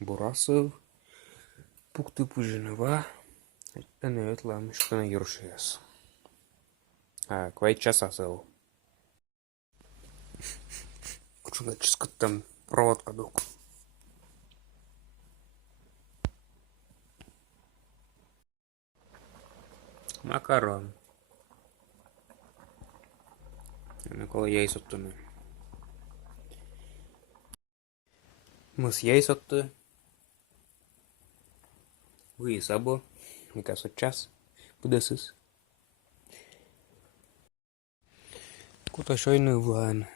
Бурасы пукты пужинова. Evet lan şuna görüşürüz. Квайт час асыл. Кучуга чискыттым проводка дук. Макарон. Коли яй соттуны. Мыс яй сотты. Вы сабо. Мика час. Будасыз. Кута шойны влан.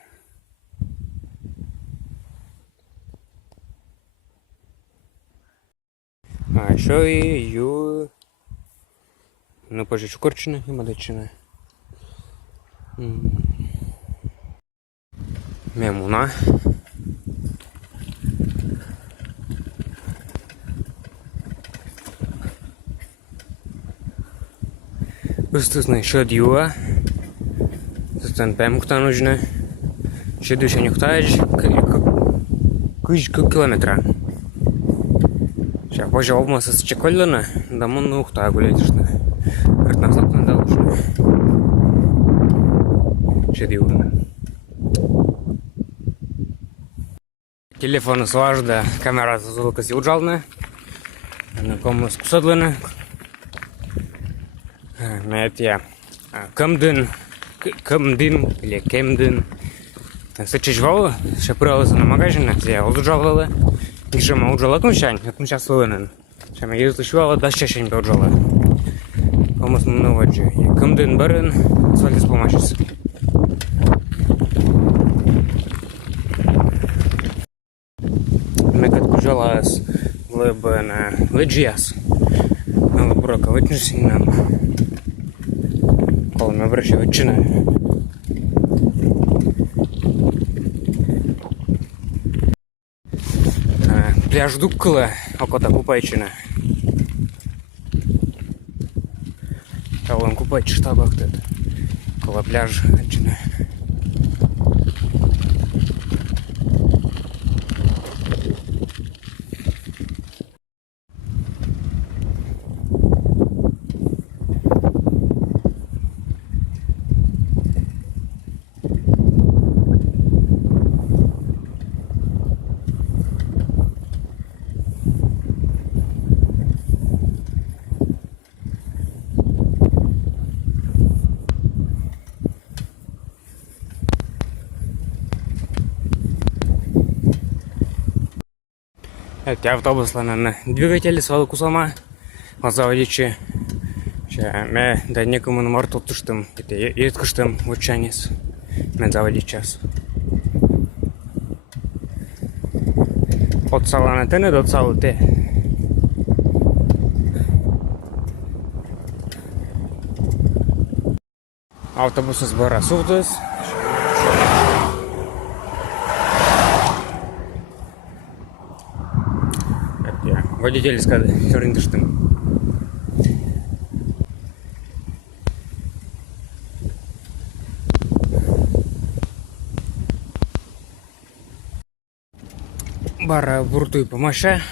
Шой ю. Ну позже чукорчина и мадачина. Мемуна. Устусный счет юа. Тут пемухта нужно. Ще душа нюхтаешь. Километра. Сейчас позже обмаса с чеколлана. Дамо нухта гулятишна. Ртнасап надалушна. Ще диурна. Телефон сважда. Камера звука си уджална. На кому скусадлана. Метя. Камдин или Кемдин. Сочежвала, шапралась на магазин, где уджалала. И же мы уджала кунчань, сейчас лынен. Чем я изучала, да сейчас не уджала. Кому смысл вообще? Камдин барен, свали с помощью. Мы как уджала с лебена леджиас. На брока вытнешься нам. Коли ми врешті відчинаємо. Пляж Дуккала, окота Купайчина. Калым Купайчиш табак тут. Кола пляж відчина. Это автобус на двигателе свалу кусама, заводичи. Ме да некому на марту туштым, это еткуштым учанец. Ме заводить час. От салана тене до салуте. Автобус с Барасувдас. Водитель сказал, что Бара буртуй помаша.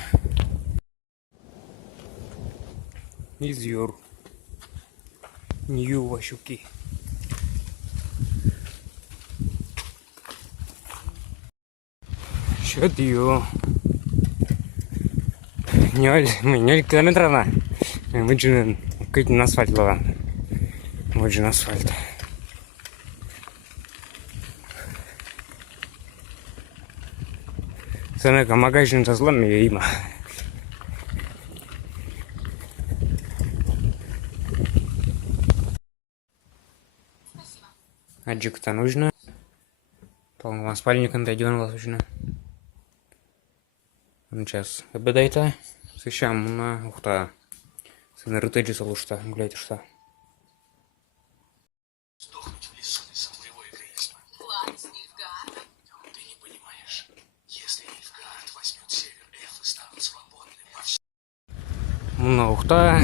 Из Юр. Нью Вашуки. Счет ее. Не километра на. Выджен кыть на асфальт лава. Выджен асфальт. Цена магазин со злом и има. Аджик-то нужно. Полного спальника дойдем возможно. Сейчас обедайте. Сыщам на ухта. Сын рытыджи салушта, гуляйте что. Сдохнуть в лесу из-за моего эгоизма. План с Нильфгаардом. Ты не понимаешь. Если Нильфгаард возьмет север, эльфы станут свободны во всем. На ухта.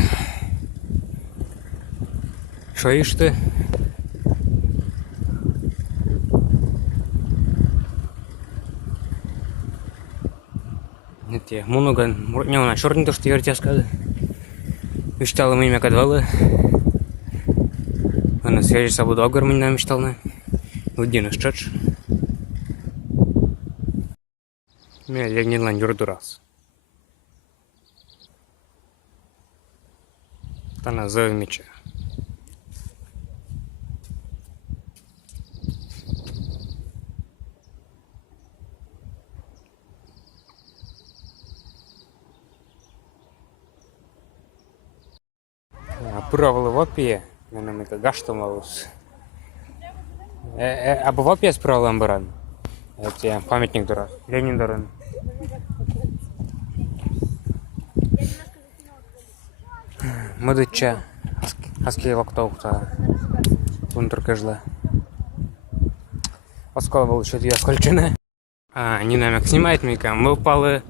Шо ишь ты? эти много, не на черный то, что вертя сказали. Мечтал мы имя кадвалы. На связи с Абу Догар мы мечтал на. Один чач. Я не ландюр дурас. Та назови меча. Пробовали в опie, мене ми гаштом лаус. Або в опie справили амбаран. Это памятник дурак. Ленин дурак. Мыдыча. Аски локтовта. Пунтер кажла. Оскол был еще две скольчины. Не намек снимает мика. Мы упали.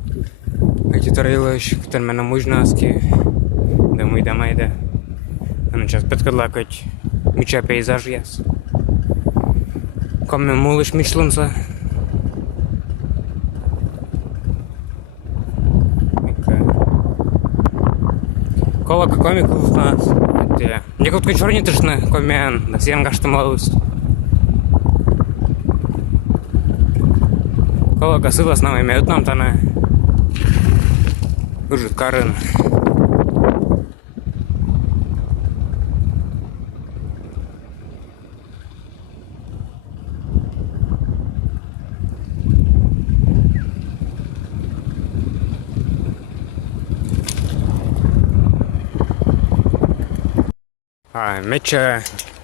Эти тарелочки, которые мене можно аски. Да мы да майда. Сейчас подкадлакать меча пейзаж яс. Коме мулыш мишлунса. Кола комиков у нас. Не кутка черни тышны комен. Да всем гашты малус. Кола косыла с нами имеют нам тана. Уже карын.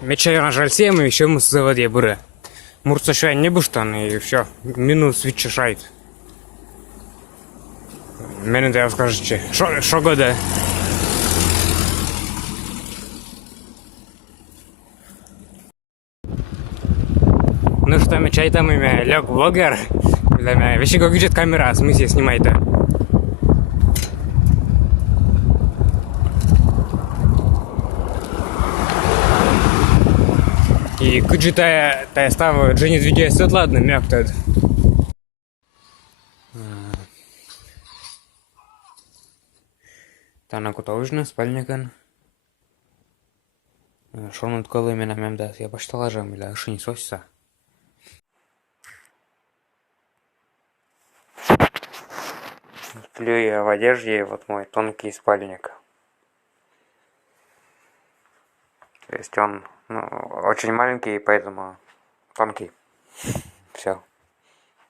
Меча на жаль всем, и еще мы с заводе буры. Мурца шай не буштан, и все. Минус вичешайт. Мене да скажете, шо года? Ну что, мечай там имя лег блогер. Для меня вещи как видит камера, в смысле снимай-то. И куджи тая става Дженни видео сет ладно, мяк тад. Та на кутовжна спальникан. Шон отколи меня мемдас, я почти ложам, или шо не сосиса. Сплю я в одежде, вот мой тонкий спальник. То есть он очень маленький, поэтому тонкий.